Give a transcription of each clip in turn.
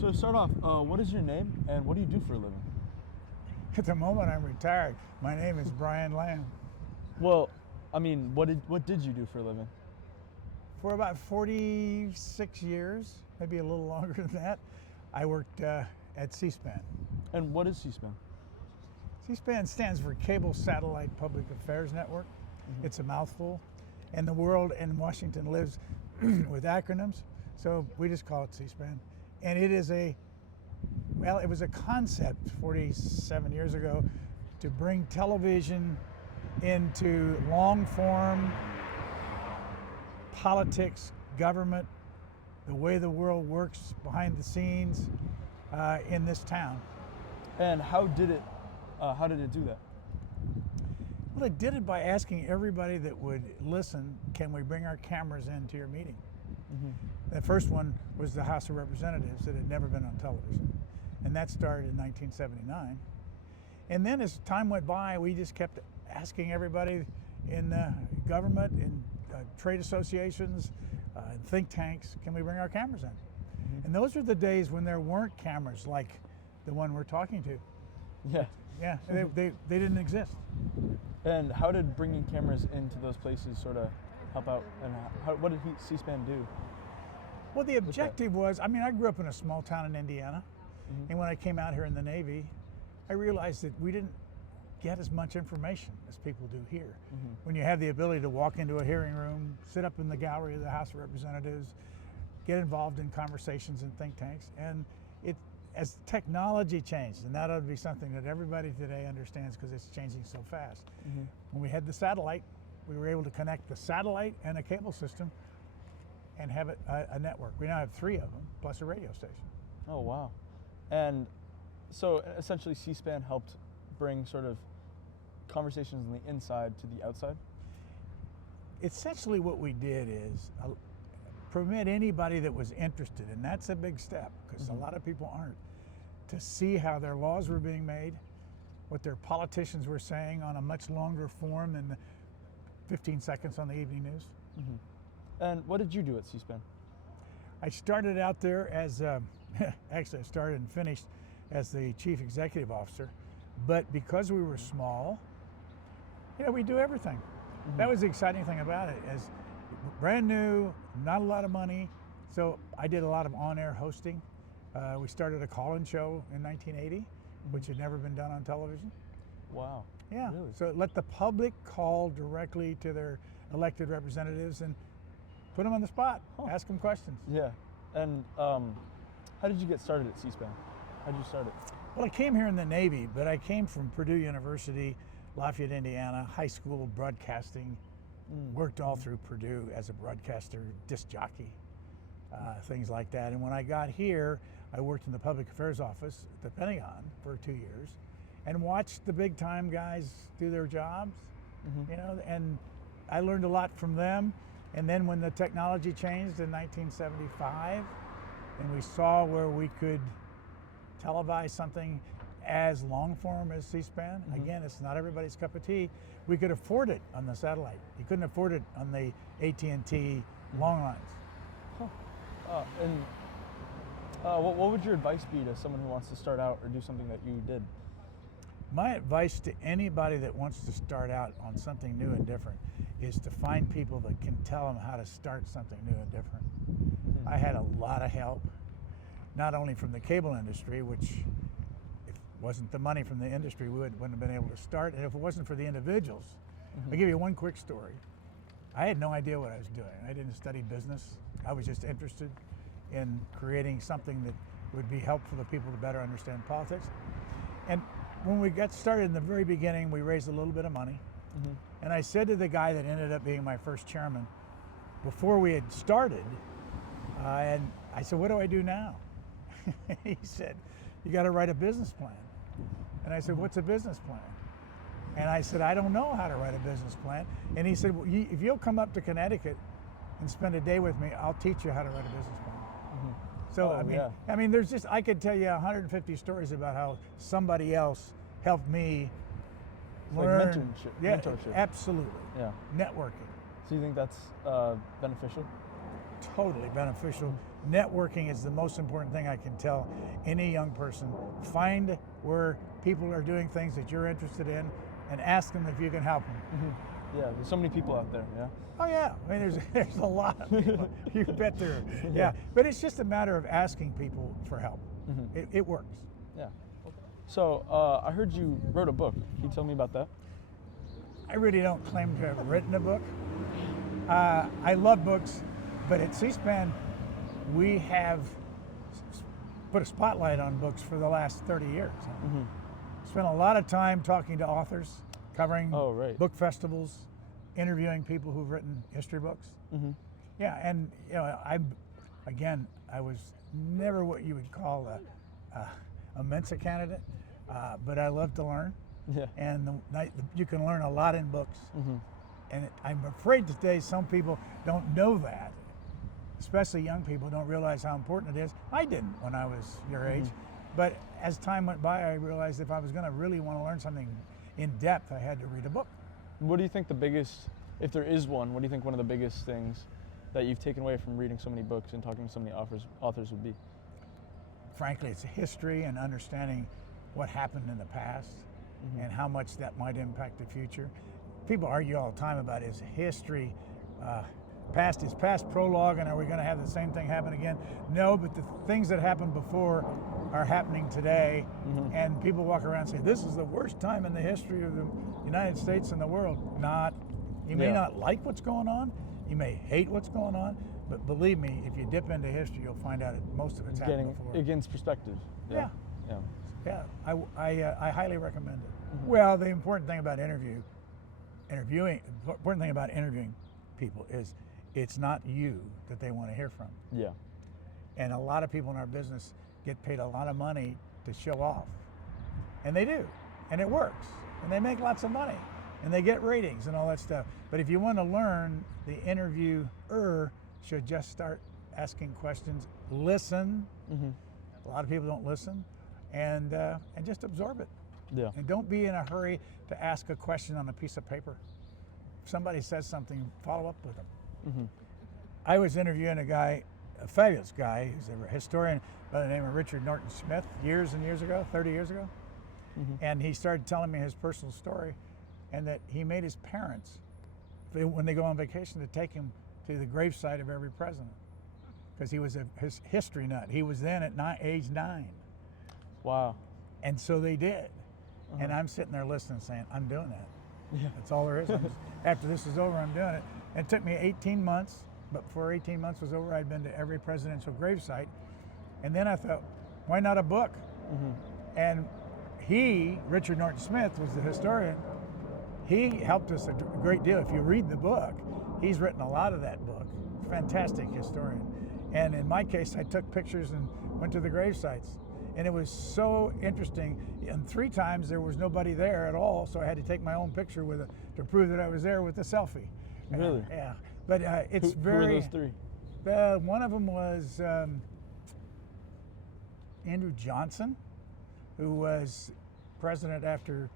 So to start off, what is your name and what do you do for a living? At the moment, I'm retired. My name is Brian Lamb. Well, I mean, what did you do for a living? For about 46 years, maybe a little longer than that, I worked at C-SPAN. And what is C-SPAN? C-SPAN stands for Cable Satellite Public Affairs Network. It's a mouthful, and the world in Washington lives with acronyms, so we just call it C-SPAN. And it is it was a concept 47 years ago to bring television into long-form politics, government, the way the world works behind the scenes in this town. And how did it do that? Well, it did it by asking everybody that would listen, can we bring our cameras into your meeting? The first one was the House of Representatives that had never been on television. And that started in 1979. And then as time went by, we just kept asking everybody in government, in trade associations, think tanks, can we bring our cameras in? And those are the days when there weren't cameras like the one we're talking to. Yeah. Yeah, they didn't exist. And how did bringing cameras into those places sort of help out? And what did C-SPAN do? Well, the objective was, I grew up in a small town in Indiana. And when I came out here in the Navy, I realized that we didn't get as much information as people do here. When you have the ability to walk into a hearing room, sit up in the gallery of the House of Representatives, get involved in conversations in think tanks, and as technology changed, and that ought to be something that everybody today understands because it's changing so fast. When we had the satellite, we were able to connect the satellite and a cable system and have a network. We now have 3 of them, plus a radio station. Oh, wow. And so essentially C-SPAN helped bring sort of conversations on the inside to the outside? Essentially what we did is permit anybody that was interested, and that's a big step because a lot of people aren't, to see how their laws were being made, what their politicians were saying on a much longer form than the 15 seconds on the evening news. And what did you do at C-SPAN? I started out there as, actually I started and finished as the chief executive officer, but because we were small, we do everything. That was the exciting thing about it, as brand new, not a lot of money, so I did a lot of on-air hosting. We started a call-in show in 1980, which had never been done on television. Wow. Yeah, really? So let the public call directly to their elected representatives and put them on the spot, ask them questions. Yeah. And how did you get started at C-SPAN? How did you start it? Well, I came here in the Navy, but I came from Purdue University, Lafayette, Indiana, high school broadcasting, worked all through Purdue as a broadcaster, disc jockey, things like that. And when I got here, I worked in the public affairs office at the Pentagon for 2 years and watched the big time guys do their jobs, and I learned a lot from them. And then when the technology changed in 1975, and we saw where we could televise something as long form as C-SPAN, again, it's not everybody's cup of tea, we could afford it on the satellite. You couldn't afford it on the AT&T long lines. What would your advice be to someone who wants to start out or do something that you did? My advice to anybody that wants to start out on something new and different is to find people that can tell them how to start something new and different. I had a lot of help, not only from the cable industry, which if it wasn't the money from the industry, we wouldn't have been able to start. And if it wasn't for the individuals, I'll give you one quick story. I had no idea what I was doing. I didn't study business. I was just interested in creating something that would be helpful to people to better understand politics. And when we got started in the very beginning, we raised a little bit of money. And I said to the guy that ended up being my first chairman, before we had started, and I said, what do I do now? He said, you got to write a business plan. And I said, what's a business plan? And I said, I don't know how to write a business plan. And he said, well, if you'll come up to Connecticut and spend a day with me, I'll teach you how to write a business plan. So, there's just, I could tell you 150 stories about how somebody else helped me learn. Like mentorship. mentorship. Absolutely. Yeah. Networking. So you think that's beneficial? totally beneficial. Networking is the most important thing I can tell any young person. Find where people are doing things that you're interested in and ask them if you can help them. Yeah, there's so many people out there, yeah? Oh yeah, I mean there's a lot of people. You bet there are. Yeah, but it's just a matter of asking people for help. It works. Yeah. So I heard you wrote a book. Can you tell me about that? I really don't claim to have written a book. I love books, but at C-SPAN we have put a spotlight on books for the last 30 years. Spent a lot of time talking to authors, covering book festivals, interviewing people who've written history books. Yeah, and you know, I was never what you would call a Mensa candidate, but I love to learn. Yeah. And you can learn a lot in books. And I'm afraid today some people don't know that, especially young people don't realize how important it is. I didn't when I was your age, but as time went by, I realized if I was going to really want to learn something in depth, I had to read a book. What do you think the biggest, if there is one, what do you think one of the biggest things that you've taken away from reading so many books and talking to so many authors would be? Frankly, it's history and understanding what happened in the past and how much that might impact the future. People argue all the time about is history past is past prologue, and are we going to have the same thing happen again? No, but the things that happened before are happening today, and people walk around and say this is the worst time in the history of the United States and the world. Not. You may not like what's going on, you may hate what's going on, but believe me, if you dip into history, you'll find out that most of it's happened before. It gains perspective. Yeah, I highly recommend it. Well, the important thing about interviewing people is it's not you that they want to hear from. Yeah. And a lot of people in our business get paid a lot of money to show off. And they do. And it works. And they make lots of money. And they get ratings and all that stuff. But if you want to learn, the interviewer should just start asking questions, listen. A lot of people don't listen, and just absorb it. Yeah. And don't be in a hurry to ask a question on a piece of paper. If somebody says something, follow up with them. I was interviewing a guy, a fabulous guy, who's a historian by the name of Richard Norton Smith, years and years ago, 30 years ago. And he started telling me his personal story, and that he made his parents, when they go on vacation, to take him to the gravesite of every president, because he was a history nut. He was then at age 9. Wow. And so they did. And I'm sitting there listening, saying, I'm doing that. Yeah. That's all there is. After this is over, I'm doing it. And it took me 18 months, but before 18 months was over, I'd been to every presidential gravesite. And then I thought, why not a book? And Richard Norton Smith, was the historian. He helped us a great deal. If you read the book, he's written a lot of that book. Fantastic historian. And in my case, I took pictures and went to the grave sites. And it was so interesting. And 3 times there was nobody there at all, so I had to take my own picture to prove that I was there with a selfie. Really? Yeah. But it's Who were those 3? One of them was Andrew Johnson, who was president after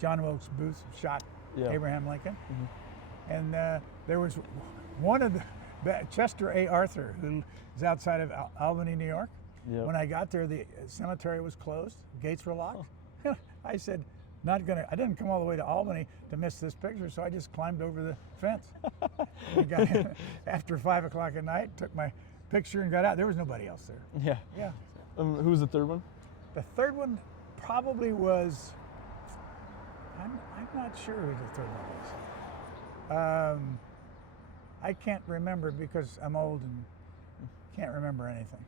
John Wilkes Booth shot Abraham Lincoln. And there was one of Chester A. Arthur, who is outside of Albany, New York. When I got there, the cemetery was closed, gates were locked. I said, I didn't come all the way to Albany to miss this picture, so I just climbed over the fence. And got in after 5 o'clock at night, took my picture and got out. There was nobody else there. Yeah. Who was the third one? The third one probably was, I'm not sure who the third one was. I can't remember because I'm old and can't remember anything.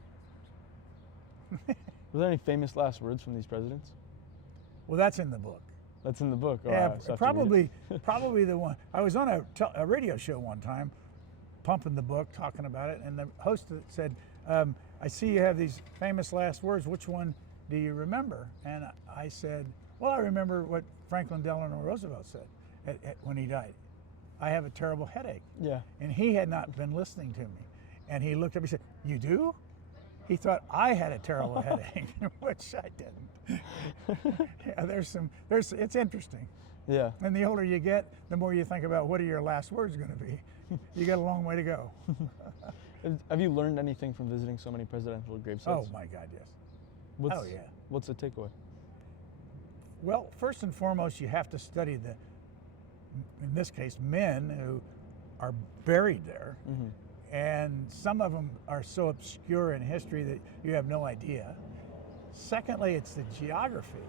Were there any famous last words from these presidents? Well, that's in the book. That's in the book. Oh, Yeah, probably the one. I was on a radio show one time, pumping the book, talking about it, and the host said, I see you have these famous last words. Which one do you remember? And I said, well, I remember what Franklin Delano Roosevelt said when he died. I have a terrible headache. Yeah. And he had not been listening to me. And he looked up and said, you do? He thought I had a terrible headache, which I didn't. Yeah, it's interesting. Yeah. And the older you get, the more you think about what are your last words going to be. You got a long way to go. Have you learned anything from visiting so many presidential gravesites? Oh my God, yes. What's, Oh yeah. What's the takeaway? Well, first and foremost, you have to study in this case, men who are buried there. Mm-hmm. And some of them are so obscure in history that you have no idea. Secondly, it's the geography.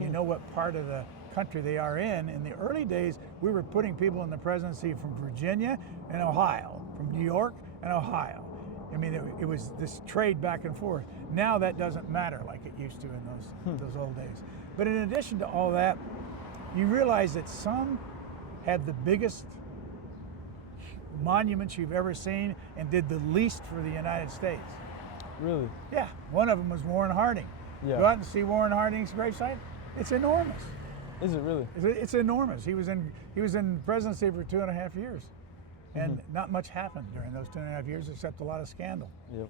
You know what part of the country they are in. In the early days, we were putting people in the presidency from Virginia and Ohio, from New York and Ohio. I mean, it was this trade back and forth. Now that doesn't matter like it used to in those old days. But in addition to all that, you realize that some had the biggest monuments you've ever seen and did the least for the United States. Really? Yeah, one of them was Warren Harding. Yeah. Go out and see Warren Harding's gravesite. It's enormous. Is it really? It's enormous. He was in presidency for 2.5 years, and not much happened during those 2.5 years except a lot of scandal. Yep.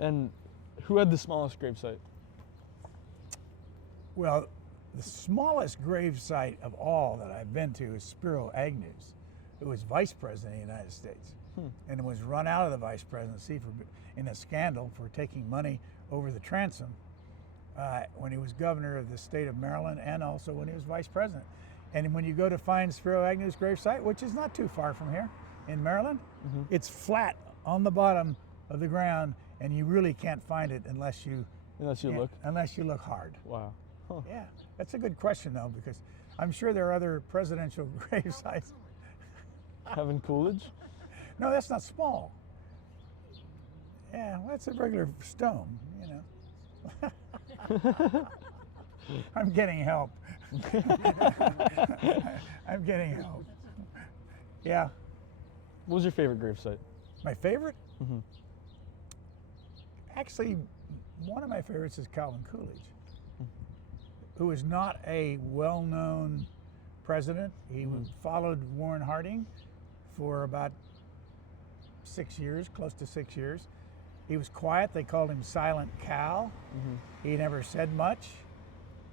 And who had the smallest gravesite? Well, the smallest gravesite of all that I've been to is Spiro Agnew's, who was vice president of the United States, and was run out of the vice presidency in a scandal for taking money over the transom when he was governor of the state of Maryland, and also when he was vice president. And when you go to find Spiro Agnew's gravesite, which is not too far from here in Maryland, it's flat on the bottom of the ground, and you really can't find it unless you look hard. Wow. Huh. Yeah, that's a good question though, because I'm sure there are other presidential gravesites. Having Coolidge? No, that's not small. Yeah, well, that's a regular stone, you know. I'm getting help. I'm getting help. Yeah. What was your favorite gravesite? My favorite? Actually, one of my favorites is Calvin Coolidge, who is not a well-known president. He followed Warren Harding for about 6 years, close to 6 years. He was quiet. They called him Silent Cal. He never said much.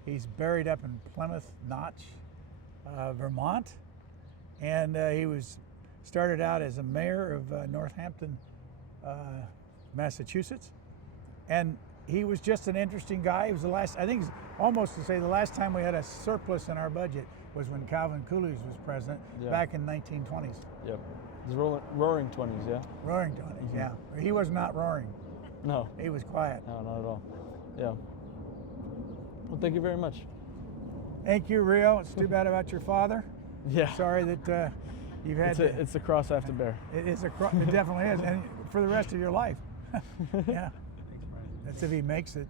He's buried up in Plymouth Notch, Vermont, and he started out as a mayor of Northampton, Massachusetts, and he was just an interesting guy. He was the last time we had a surplus in our budget was when Calvin Coolidge was president back in 1920s. Yep. It was roaring 20s, yeah? Roaring 20s, yeah. He was not roaring. No. He was quiet. No, not at all. Yeah. Well, thank you very much. Thank you, Rio. It's too bad about your father. Yeah. Sorry that you've had it's a cross I have to bear. It definitely is, and for the rest of your life. Yeah. That's if he makes it.